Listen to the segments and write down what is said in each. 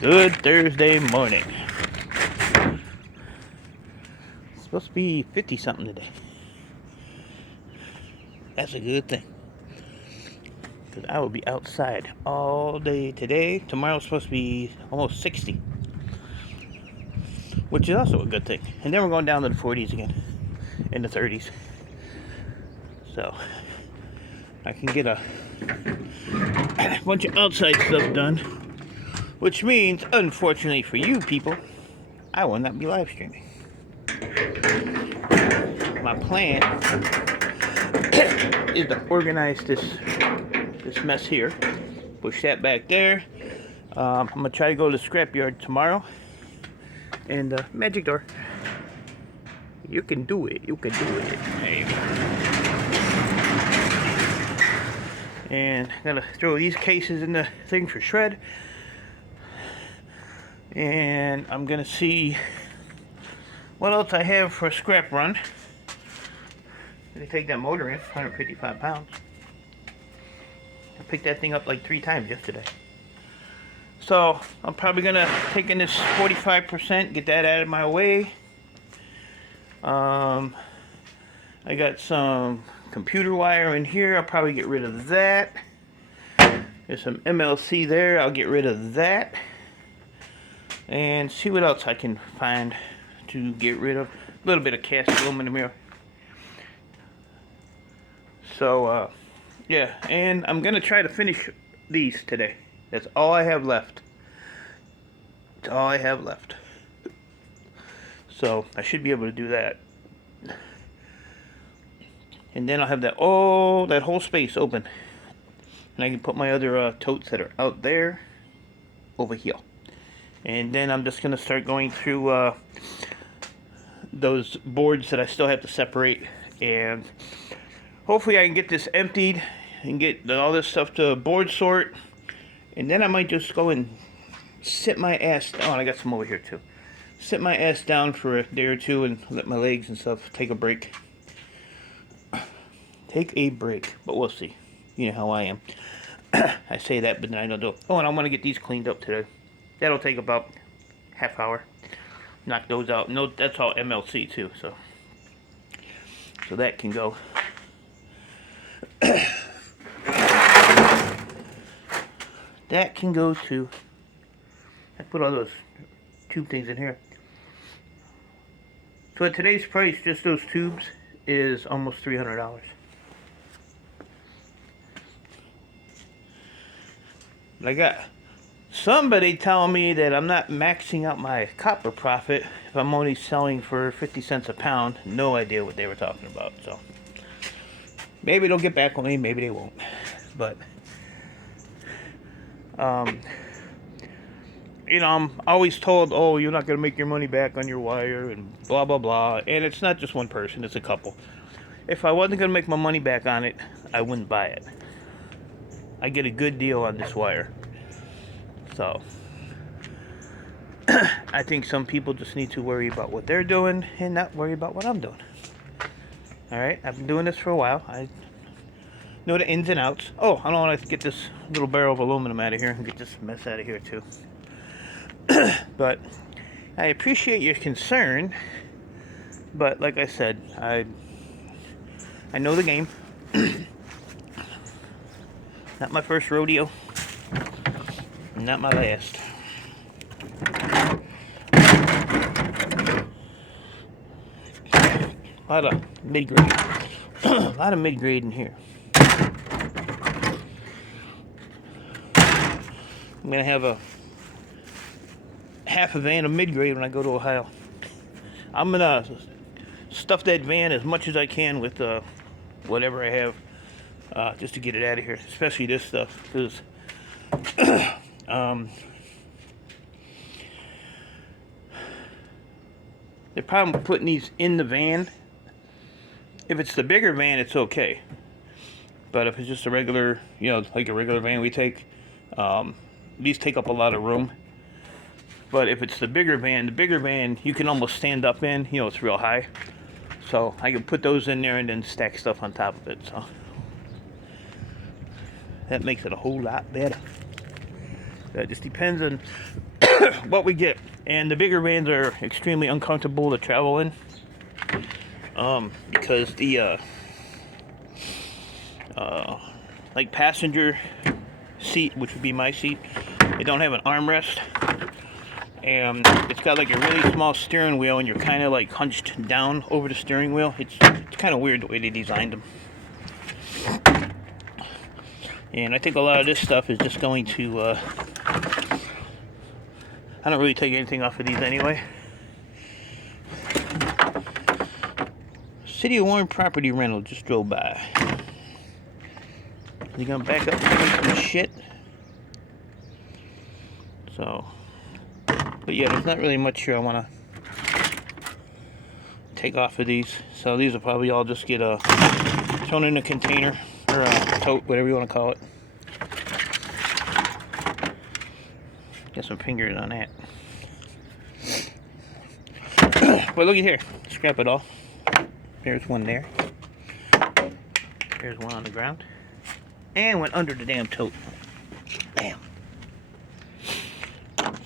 Good Thursday morning. It's supposed to be 50 something today. That's a good thing. Because I will be outside all day today. Tomorrow's supposed to be almost 60. Which is also a good thing. And then we're going down to the 40s again. In the 30s. So I can get a bunch of outside stuff done. Which means, unfortunately for you people, I will not be live streaming. My plan is to organize this mess here. Push that back there. I'm gonna try to go to the scrapyard tomorrow. And magic door. You can do it. You can do it. There you go. And I'm gonna throw these cases in the thing for shred. And I'm gonna see what else I have for a scrap run. They take that motor in, 155 pounds. I picked that thing up like 3 times yesterday. So I'm probably gonna take in this 45%, get that out of my way. I got some computer wire in here. I'll probably get rid of that. There's some MLC there. I'll get rid of that. And see what else I can find to get rid of. A little bit of cast aluminum here. So, yeah. And I'm going to try to finish these today. That's all I have left. That's all I have left. So, I should be able to do that. And then I'll have that whole space open. And I can put my other totes that are out there over here. And then I'm just going to start going through those boards that I still have to separate. And hopefully I can get this emptied and get all this stuff to board sort. And then I might just go and sit my ass down. Oh, I got some over here too. Sit my ass down for a day or two and let my legs and stuff take a break. Take a break. But we'll see. You know how I am. I say that, but then I don't do it. Oh, and I want to get these cleaned up today. That'll take about half hour. Knock those out. No, that's all MLC too, so that can go. That can go too. I put all those tube things in here. So at today's price, just those tubes is almost $300. But I got somebody telling me that I'm not maxing out my copper profit if I'm only selling for 50 cents a pound. No idea what they were talking about. So maybe they'll get back with me, maybe they won't. But you know, I'm always told, oh, you're not going to make your money back on your wire and blah blah blah. And it's not just one person, it's a couple. If I wasn't going to make my money back on it, I wouldn't buy it. I get a good deal on this wire. So I think some people just need to worry about what they're doing and not worry about what I'm doing. Alright, I've been doing this for a while. I know the ins and outs. Oh, I don't want to get this little barrel of aluminum out of here and get this mess out of here too. But I appreciate your concern. But like I said, I know the game. Not my first rodeo. Not my last. A lot of mid-grade. A lot of mid-grade in here. I'm going to have a half a van of mid-grade when I go to Ohio. I'm going to stuff that van as much as I can with whatever I have. Just to get it out of here, especially this stuff, because the problem with putting these in the van, if it's the bigger van, it's okay. But if it's just a regular, you know, like a regular van we take, these take up a lot of room. But if it's the bigger van, you can almost stand up in, you know, it's real high. So I can put those in there and then stack stuff on top of it, so that makes it a whole lot better. That just depends on what we get. And the bigger vans are extremely uncomfortable to travel in, because the like passenger seat, which would be my seat, they don't have an armrest, and it's got like a really small steering wheel, and you're kind of like hunched down over the steering wheel. It's kind of weird the way they designed them. And I think a lot of this stuff is just going to I don't really take anything off of these anyway. City of Warren property rental just drove by. They're gonna back up and some shit. So, but yeah, there's not really much here I want to take off of these. So these will probably all just get thrown in a container or a tote, whatever you want to call it. Get some fingers on that. But look at here, scrap it all. There's one there. There's one on the ground. And went under the damn tote. Bam.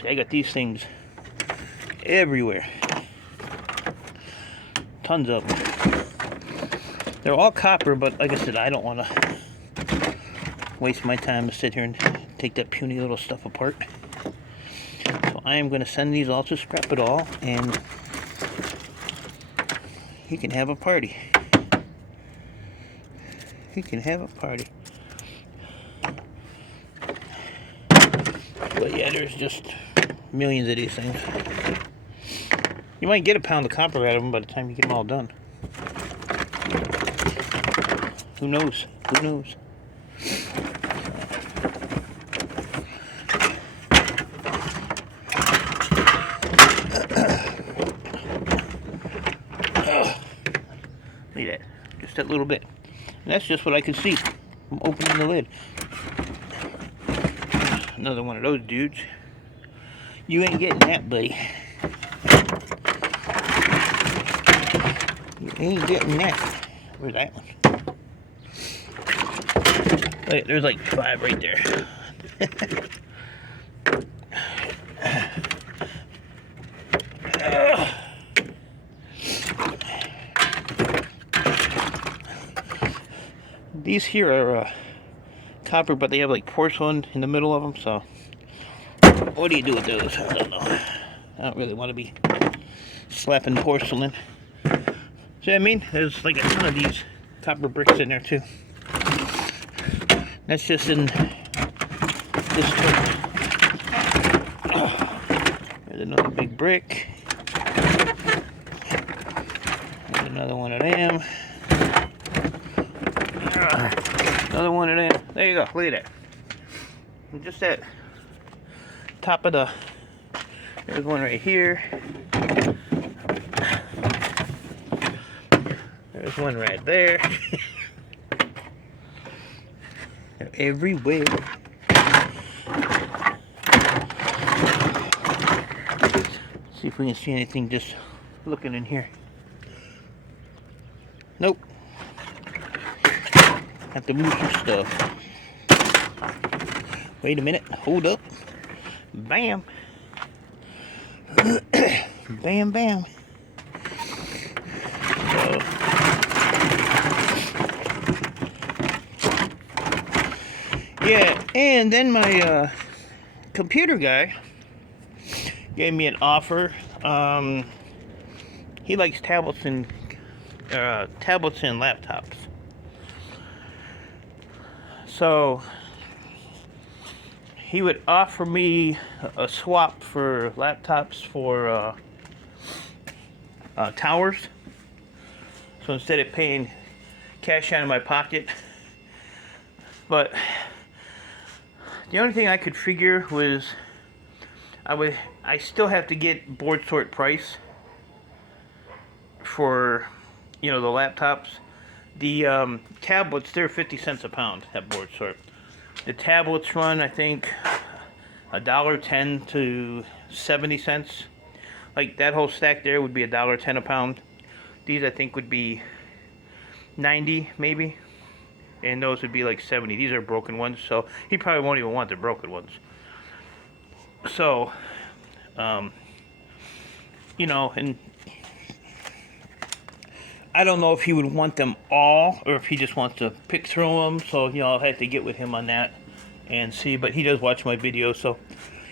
See, I got these things everywhere. Tons of them. They're all copper, but like I said, I don't want to waste my time to sit here and take that puny little stuff apart. So I am going to send these all to Scrap It All, and he can have a party. He can have a party. But yeah, there's just millions of these things. You might get a pound of copper out of them by the time you get them all done. Who knows? Who knows? Look at that. Just that little bit. And that's just what I can see from opening the lid. Another one of those dudes. You ain't getting that, buddy. You ain't getting that. Where's that one? Wait, there's like 5 right there. These here are copper, but they have like porcelain in the middle of them, so what do you do with those? I don't know. I don't really want to be slapping porcelain. See what I mean? There's like a ton of these copper bricks in there too. That's just in this tote. There's another big brick. There's another one of them. Another one of them. There you go. Look at that. And just that top of the. There's one right here. There's one right there. They're everywhere. See if we can see anything just looking in here. Nope. Have to move some stuff. Wait a minute. Hold up. Bam. Bam, bam. So, yeah, and then my computer guy gave me an offer. He likes tablets and laptops. So he would offer me a swap for laptops for towers. So instead of paying cash out of my pocket, but the only thing I could figure was I still have to get board sort price for, you know, the laptops. The tablets, they're 50 cents a pound at board sort. The tablets run, I think, $1.10 to 70 cents. Like that whole stack there would be $1.10 a pound. These I think would be 90 maybe, and those would be like 70. These are broken ones, so he probably won't even want the broken ones. So You know, and I don't know if he would want them all or if he just wants to pick through them. So, you know, I'll have to get with him on that and see. But he does watch my videos, so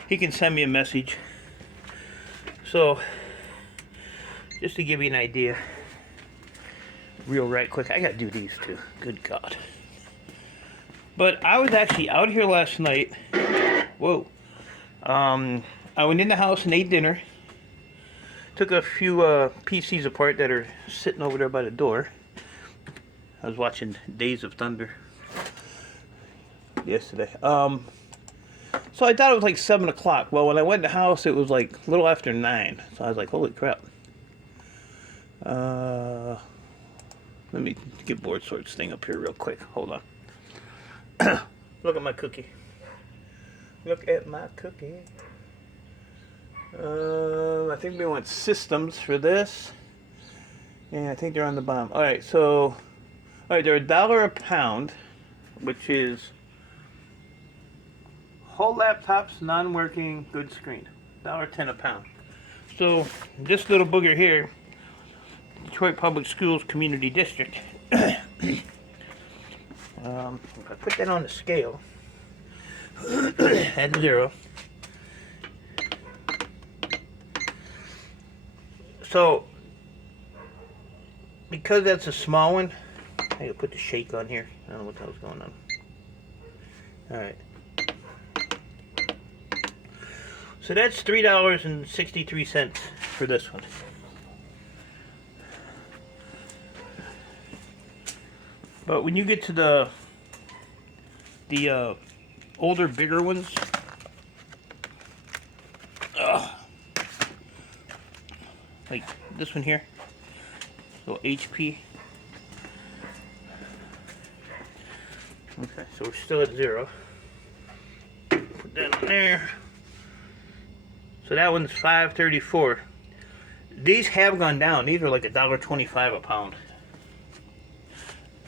he can send me a message. So, just to give you an idea, real right quick, I gotta do these too. Good God. But I was actually out here last night. Whoa. I went in the house and ate dinner. Took a few PCs apart that are sitting over there by the door. I was watching Days of Thunder yesterday. So I thought it was like 7 o'clock. Well, when I went in the house, it was like a little after 9. So I was like, holy crap. Let me get Board Sort's thing up here real quick. Hold on. Look at my cookie. Look at my cookie. I think we want systems for this. And I think they're on the bottom. Alright, so... Alright, they're $1 a pound, which is whole laptops, non-working, good screen. $1.10 a pound. So, this little booger here, Detroit Public Schools Community District. If I put that on the scale, at 0. So, because that's a small one, I gotta put the shake on here. I don't know what the hell's going on. Alright. So that's $3.63 for this one. But when you get to the older, bigger ones, like this one here, so HP. Okay, so we're still at 0. Put that in there. So that one's $5.34. These have gone down. These are like $1.25 a pound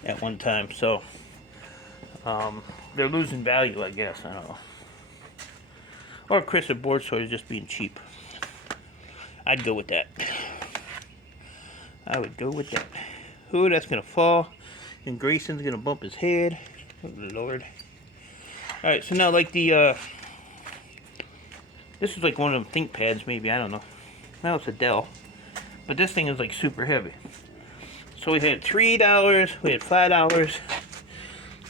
at one time. So they're losing value, I guess. I don't know. Or Chris at Board Sort is just being cheap. I'd go with that. I would go with that. Ooh, that's gonna fall. And Grayson's gonna bump his head. Oh, Lord. Alright, so now like the this is like one of them ThinkPads, maybe, I don't know. Now it's a Dell. But this thing is like super heavy. So we had $3, we had $5,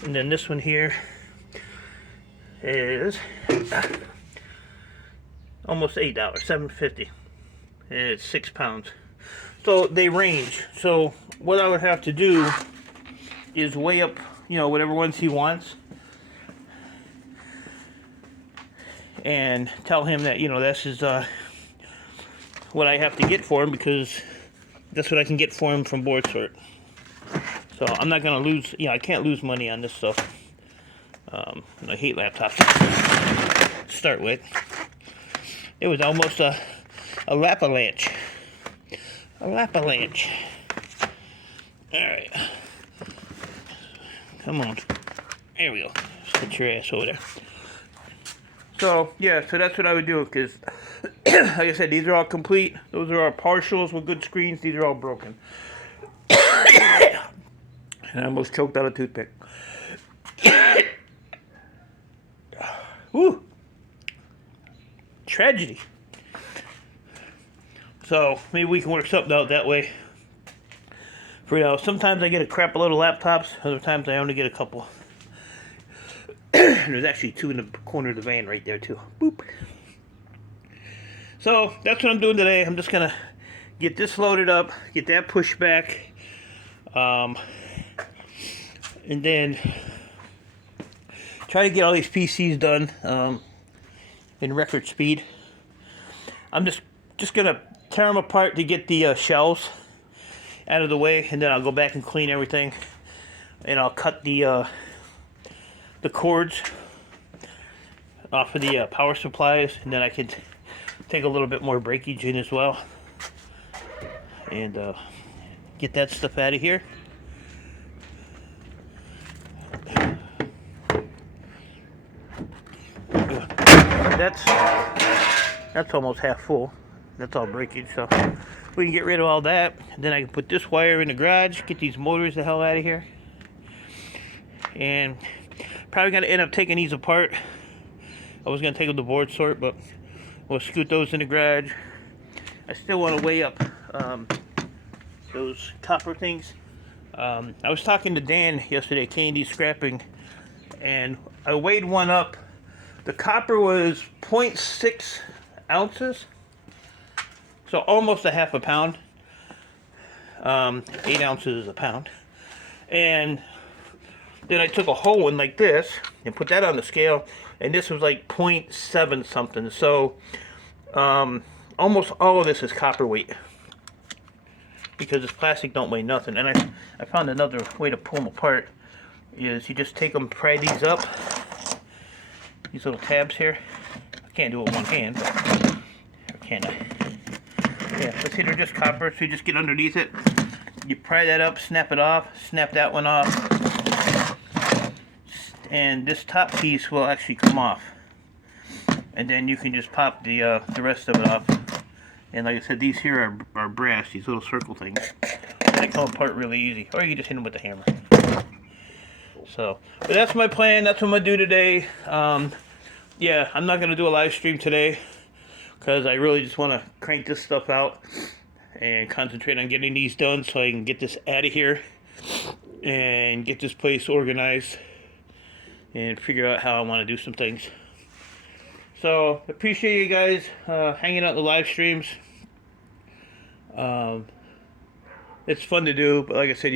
and then this one here is almost $8, $7.50. And it's 6 pounds. So they range. So what I would have to do is weigh up, you know, whatever ones he wants, and tell him that, you know, this is what I have to get for him, because that's what I can get for him from Board Sort. So I'm not gonna lose, you know, I can't lose money on this stuff. I hate laptops to start with. It was almost a Lapalanche. A Lapalanche. Alright. Come on. There we go. Just put your ass over there. So, yeah, so that's what I would do, because, like I said, these are all complete. Those are our partials with good screens. These are all broken. And I almost choked out a toothpick. Woo! Tragedy. So, maybe we can work something out that way. For, you know, sometimes I get a crap load of laptops. Other times I only get a couple. There's actually 2 in the corner of the van right there, too. Boop. So, that's what I'm doing today. I'm just going to get this loaded up, get that pushed back, and then try to get all these PCs done in record speed. I'm just going to tear them apart to get the shelves out of the way, and then I'll go back and clean everything, and I'll cut the cords off of the power supplies, and then I can take a little bit more breakage in as well, and get that stuff out of here. That's That's almost half full. That's all breakage, so we can get rid of all that. Then I can put this wire in the garage, get these motors the hell out of here. And probably gonna end up taking these apart. I was gonna take them to board sort, but we'll scoot those in the garage. I still want to weigh up those copper things. I was talking to Dan yesterday, K&D Scrapping, and I weighed one up. The copper was 0.6 ounces, so almost a half a pound. 8 ounces is a pound. And then I took a whole one like this and put that on the scale, and this was like 0.7 something. So almost all of this is copper weight, because this plastic don't weigh nothing. And I found another way to pull them apart is you just take them, pry these up, these little tabs here. I can't do it with one hand, but, or can I? Yeah, let's see, they're just copper, so you just get underneath it, you pry that up, snap it off, snap that one off, and this top piece will actually come off. And then you can just pop the rest of it off. And like I said, these here are brass, these little circle things. They come apart really easy. Or you can just hit them with the hammer. So, but that's my plan. That's what I'm going to do today. Yeah, I'm not going to do a live stream today, because I really just want to crank this stuff out and concentrate on getting these done so I can get this out of here and get this place organized and figure out how I want to do some things. So, appreciate you guys hanging out in the live streams. It's fun to do, but like I said,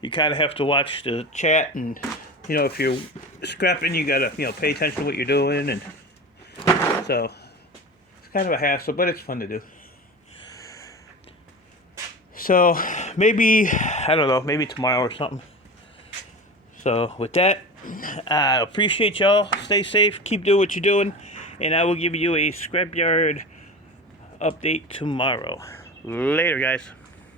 you kind of have to watch the chat, and you know, if you're scrapping, you gotta pay attention to what you're doing, and so it's kind of a hassle, but it's fun to do. So maybe, I don't know, maybe tomorrow or something. So with that, I appreciate y'all. Stay safe, keep doing what you're doing, and I will give you a scrapyard update tomorrow. Later, guys.